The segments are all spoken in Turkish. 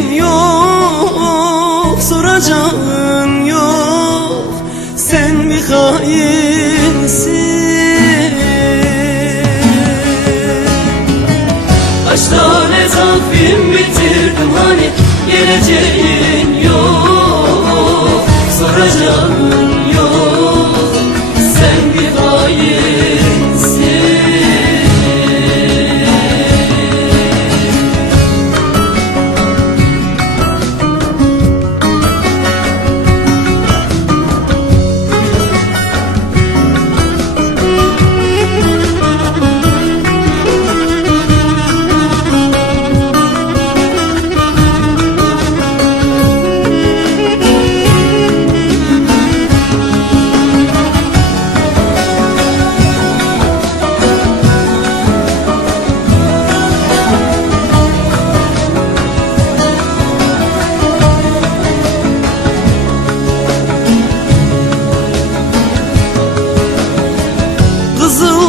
geleceğin yok Soracağın yok. Sen bir hainsin? Kaç tane takvim bitirdim hani geleceğin yok. Soracağın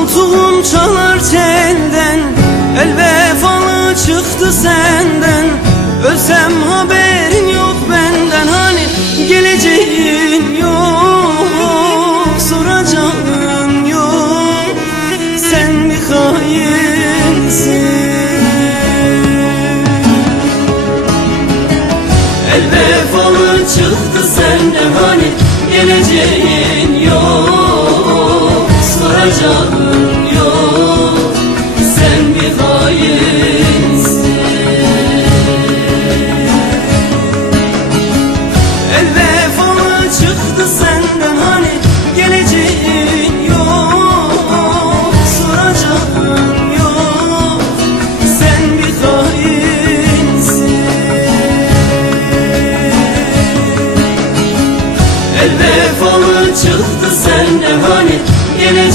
Kızıl tuğum çalar telden El vefalı çıktı senden. Ölsem haberin yok benden Hani geleceğin yok Soracağın yok. Sen bir hainsin? El vefalı çıktı senden hani geleceğin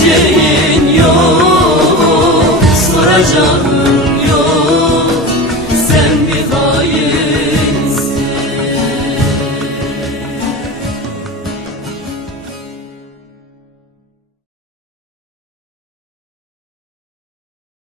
geleceğin yok soracağın